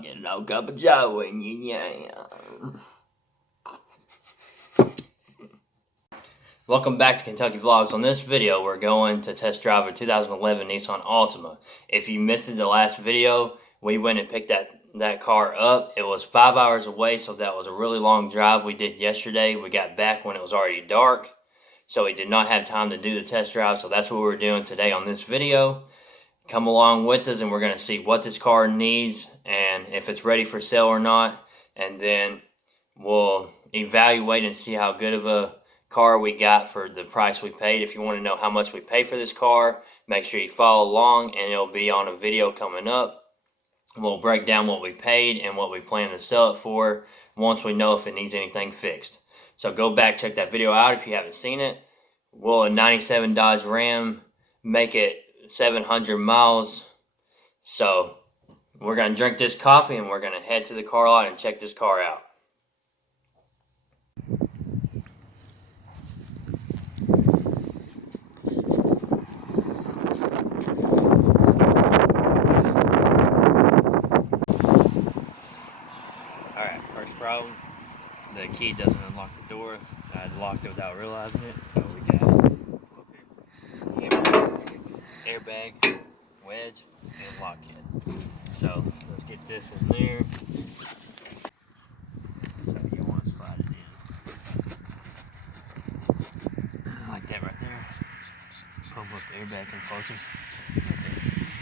get a no cup of joe in you, yeah. Welcome back to Kentucky Vlogs. On this video, we're going to test drive a 2011 Nissan Altima. If you missed the last video, we went and picked that car up. It was 5 hours away, so that was a really long drive we did yesterday. We got back when it was already dark, so we did not have time to do the test drive, so that's what we're doing today on this video. Come along with us and we're going to see what this car needs and if it's ready for sale or not, and then we'll evaluate and see how good of a car we got for the price we paid. If you want to know how much we paid for this car, make sure you follow along and it'll be on a video coming up. We'll break down what we paid and what we plan to sell it for once we know if it needs anything fixed. So go back, check that video out if you haven't seen it. Will a 97 Dodge Ram make it 700 miles? So we're going to drink this coffee and we're going to head to the car lot and check this car out. Alright, first problem, the key doesn't unlock the door. I locked it without realizing it. So we got airbag, wedge, and lock kit. So let's get this in there. So you want to slide it in like that right there. Pull up the airbag in closer. Right there.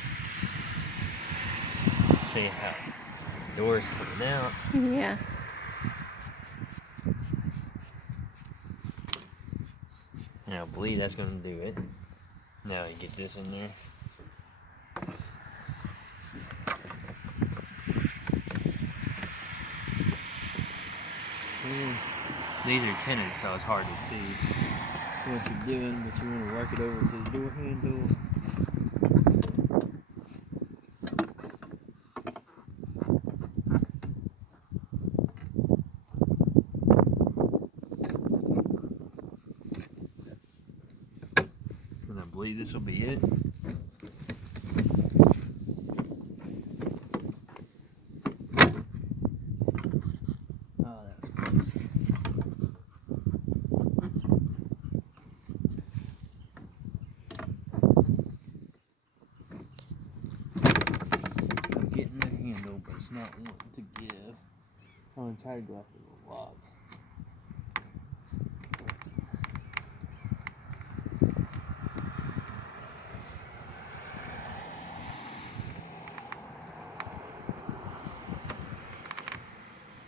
See how the door's coming out. Yeah. Now I believe that's gonna do it. Now you get this in there. And these are tinted, so it's hard to see what you're doing, but you want to work it over to the door handle. And I believe this will be it. Getting the handle, but it's not wanting to give. I'm gonna try to go after the lock.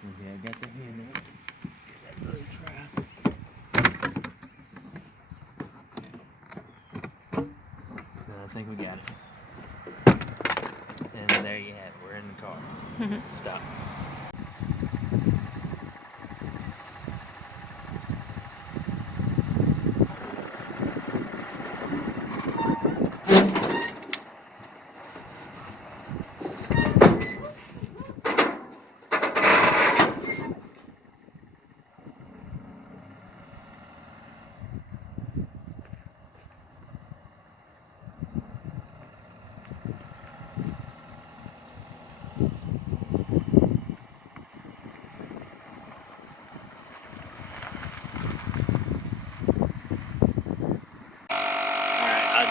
Okay, I got the handle. Give that another try. I think we got it. And there you have it. We're in the car. Stop.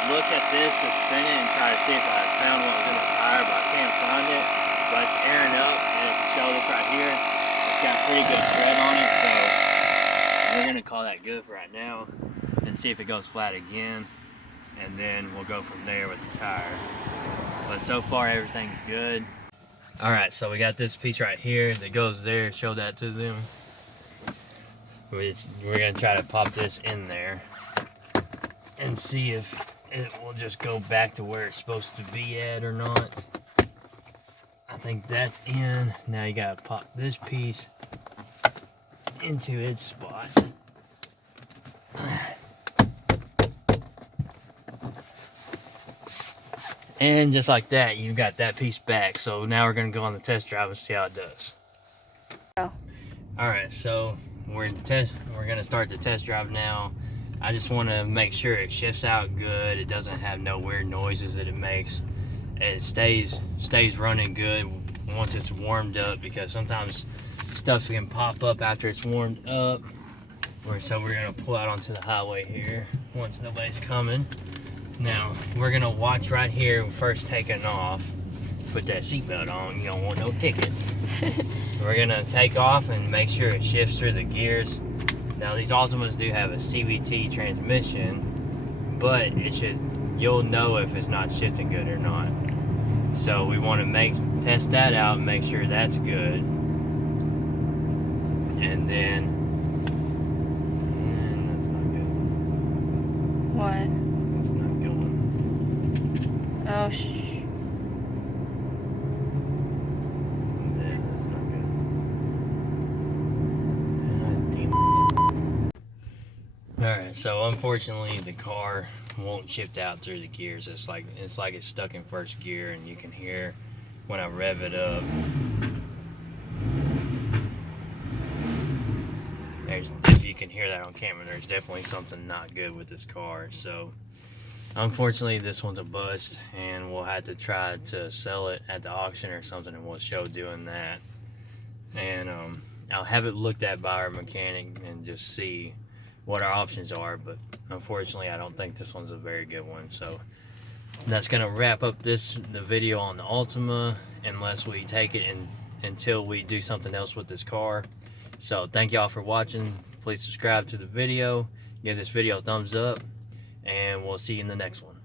Look at this to spin it and try to see if I found what was in the tire, but I can't find it. But it's airing up, and if you show this right here, it's got pretty good tread on it, so we're gonna call that good for right now and see if it goes flat again, and then we'll go from there with the tire. But so far everything's good. All right, so we got this piece right here that goes there. Show that to them. We're gonna try to pop this in there and see if it will just go back to where it's supposed to be at or not. I think that's in. Now you gotta pop this piece into its spot. And just like that, you've got that piece back. So now we're gonna go on the test drive and see how it does. Oh. Alright, so we're gonna start the test drive now. I just want to make sure it shifts out good. It doesn't have no weird noises that it makes. It stays running good. once it's warmed up, because sometimes stuff can pop up after it's warmed up. So we're gonna pull out onto the highway here once nobody's coming. Now we're gonna watch right here first taking off. Put that seatbelt on, you don't want no ticket. We're gonna take off and make sure it shifts through the gears. Now these Altimas do have a CVT transmission, but you'll know if it's not shifting good or not. So we want to test that out and make sure that's good. And then that's not good. What? It's not going. Oh, That's not good. Alright, so unfortunately the car won't shift out through the gears. It's like it's stuck in first gear, and you can hear when I rev it up. If you can hear that on camera, there's definitely something not good with this car. So unfortunately this one's a bust, and we'll have to try to sell it at the auction or something, and we'll show doing that. And I'll have it looked at by our mechanic and just see what our options are, but unfortunately I don't think this one's a very good one. So that's gonna wrap up the video on the Altima, unless we take it until we do something else with this car. So thank y'all for watching. Please subscribe to the video, give this video a thumbs up, and we'll see you in the next one.